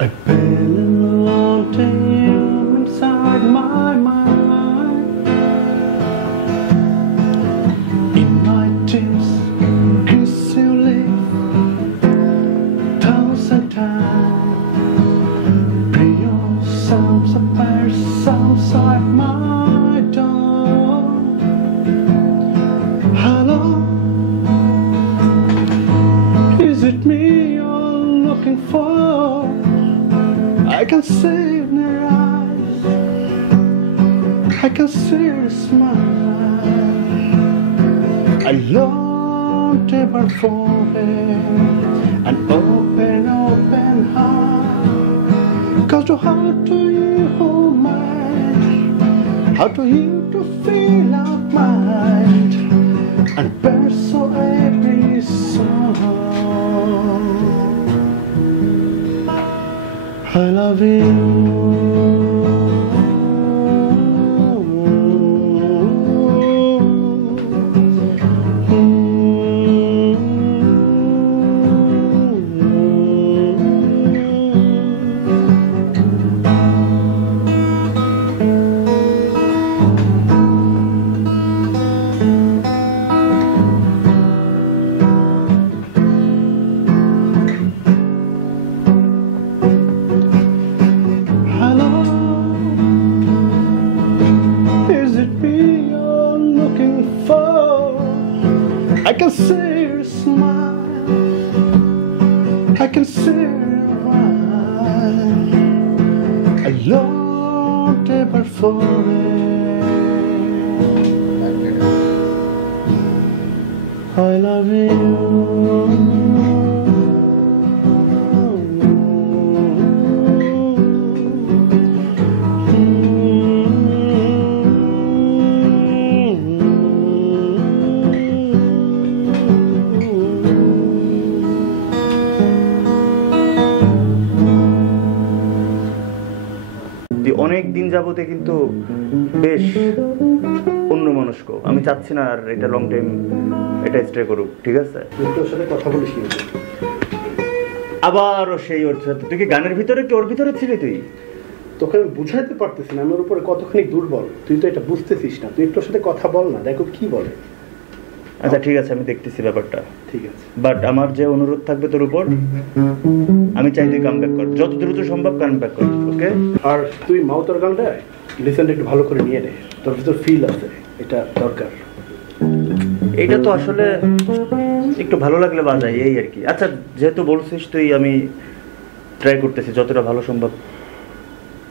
I've been a long time inside my mind. In my dreams, kiss you live 1,000 times. Bring yourselves a person outside my door. Hello, is it me you're looking for? I can see in your eyes, I can see your smile. I long to ever forget an open heart. Cause to how do you hold mine? How do you to feel of mind? And bear so every song. I love you. I can see your smile, I can see your eyes. I long to ever forget. I love you. অনেক দিন যাবতে কিন্তু বেশ অন্যমনস্ক। আমি চাচ্ছি না আর এটা লং টাইম এটা স্টে করুক, ঠিক আছে? তোর সাথে কথা বলিস কিন্তু আবারও সেই ওর সাথে। তুই কি গানের ভিতরে কি ওর ভিতরে ছিলি? তুই তোকে আমি বুঝাইতে পারতেছি না আমার উপরে কতখানি দুর্বল। তুই তো এটা বুঝতেছিস না। তুই একটু সাথে কথা বল না, দেখো কি বলে। আচ্ছা ঠিক আছে, আমি দেখতেছি ব্যাপারটা, ঠিক আছে। বাট আমার যে অনুরোধ থাকবে তোর উপর, আমি চাই তুই কাম ব্যাক কর, যত দ্রুত সম্ভব কাম ব্যাক কর, ওকে? আর তুই মাউতর গানটা লিসেনটা একটু ভালো করে নিয়ে নে, তোর ভিতর ফিল আছে, এটা দরকার। এটা তো আসলে একটু ভালো লাগলে বাজাই, এই আর কি। আচ্ছা যেহেতু বলছিস তুই, আমি ট্রাই করতেছি যতটা ভালো সম্ভব।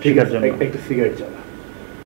ঠিক আছে, একটা সিগারেট জ্বালা।